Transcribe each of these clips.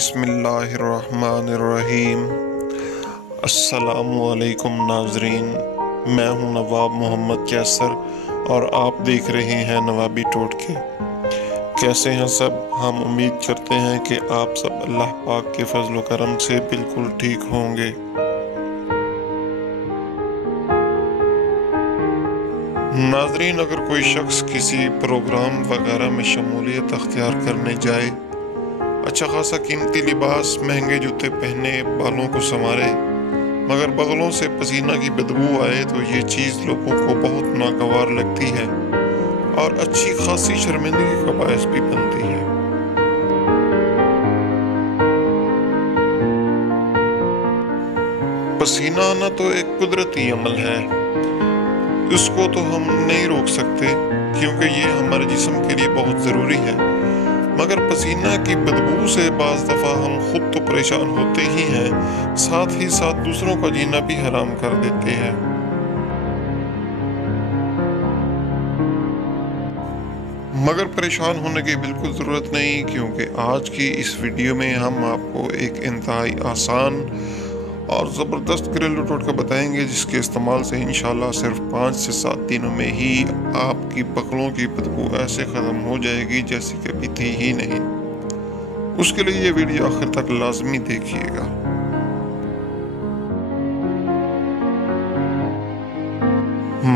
बिस्मिल्लाहिर्रहमानिर्रहीम। अस्सलामुअलैकुम नाजरीन, मैं हूं नवाब मोहम्मद कैसर और आप देख रहे हैं नवाबी टोटके। कैसे हैं सब? हम उम्मीद करते हैं कि आप सब अल्लाह पाक के फजल करम से बिल्कुल ठीक होंगे। नाजरीन, अगर कोई शख्स किसी प्रोग्राम वगैरह में शमूलियत अख्तियार करने जाए, अच्छा खासा कीमती लिबास, महंगे जूते पहने, बालों को संवारे, मगर बगलों से पसीना की बदबू आए तो ये चीज़ लोगों को बहुत नागवार लगती है और अच्छी खासी शर्मिंदगी का बायस भी बनती है। पसीना आना तो एक कुदरती अमल है, उसको तो हम नहीं रोक सकते क्योंकि ये हमारे जिस्म के लिए बहुत ज़रूरी है। मगर पसीना की बदबू से बाज़ दफ़ा हम खुद तो परेशान होते ही हैं, साथ ही साथ दूसरों का जीना भी हराम कर देते हैं। मगर परेशान होने की बिल्कुल ज़रूरत नहीं, क्योंकि आज की इस वीडियो में हम आपको एक इंतहाई आसान और ज़बरदस्त घरेलू टोटका बताएंगे, जिसके इस्तेमाल से इंशाल्लाह सिर्फ 5 से 7 दिनों में ही आपकी बगलों की बदबू ऐसे ख़त्म हो जाएगी जैसी कभी थी ही नहीं। उसके लिए ये वीडियो आखिर तक लाजमी देखिएगा।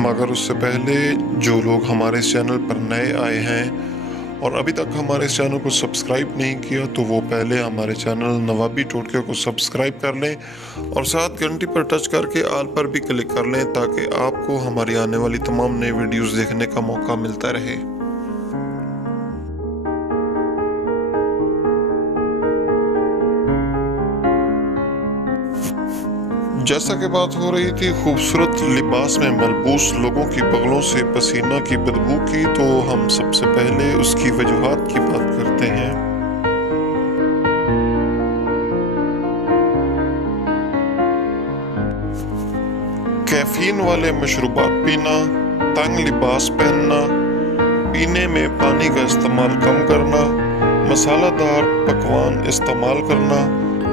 मगर उससे पहले जो लोग हमारे इस चैनल पर नए आए हैं और अभी तक हमारे इस चैनल को सब्सक्राइब नहीं किया, तो वो पहले हमारे चैनल नवाबी टोटके को सब्सक्राइब कर लें और साथ घंटी पर टच करके आल पर भी क्लिक कर लें, ताकि आपको हमारी आने वाली तमाम नई वीडियोस देखने का मौका मिलता रहे। जैसा कि बात हो रही थी खूबसूरत लिबास में मलबूस लोगों की बगलों से पसीना की बदबू की, तो हम सबसे पहले उसकी वजूहात की बात करते हैं। कैफीन वाले मशरूबात पीना, तंग लिबास पहनना, पीने में पानी का इस्तेमाल कम करना, मसालादार पकवान इस्तेमाल करना,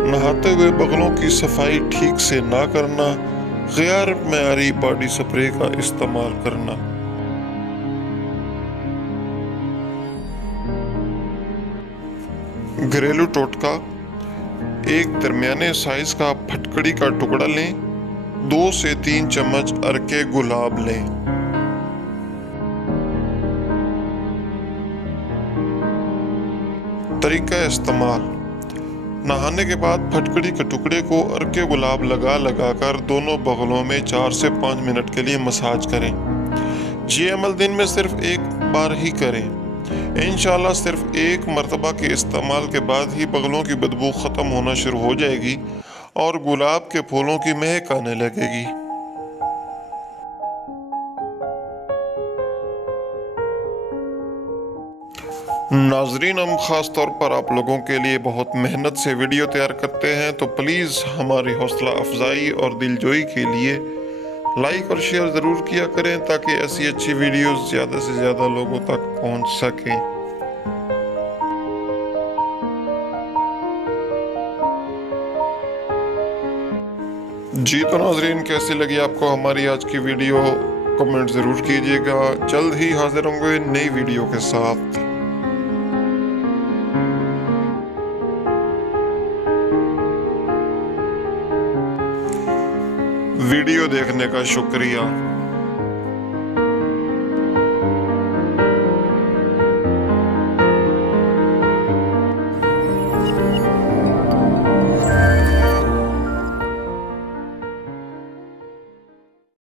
नहाते हुए बगलों की सफाई ठीक से ना करना, गैर मयारी बॉडी स्प्रे का इस्तेमाल करना। घरेलू टोटका: एक दरमियाने साइज का फटकड़ी का टुकड़ा लें, 2 से 3 चम्मच अरके गुलाब लें। तरीका इस्तेमाल: नहाने के बाद फटकड़ी के टुकड़े को अरके गुलाब लगा कर दोनों बगलों में 4 से 5 मिनट के लिए मसाज करें। ये अमल दिन में सिर्फ एक बार ही करें। इंशाल्लाह सिर्फ एक मरतबा के इस्तेमाल के बाद ही बगलों की बदबू ख़त्म होना शुरू हो जाएगी और गुलाब के फूलों की महक आने लगेगी। नाजरीन, हम ख़ास तौर पर आप लोगों के लिए बहुत मेहनत से वीडियो तैयार करते हैं, तो प्लीज़ हमारी हौसला अफजाई और दिलजोई के लिए लाइक और शेयर ज़रूर किया करें, ताकि ऐसी अच्छी वीडियोस ज़्यादा से ज़्यादा लोगों तक पहुंच सकें। जी तो नाजरीन, कैसी लगी आपको हमारी आज की वीडियो? कमेंट ज़रूर कीजिएगा। जल्द ही हाजिर होंगे नई वीडियो के साथ। वीडियो देखने का शुक्रिया।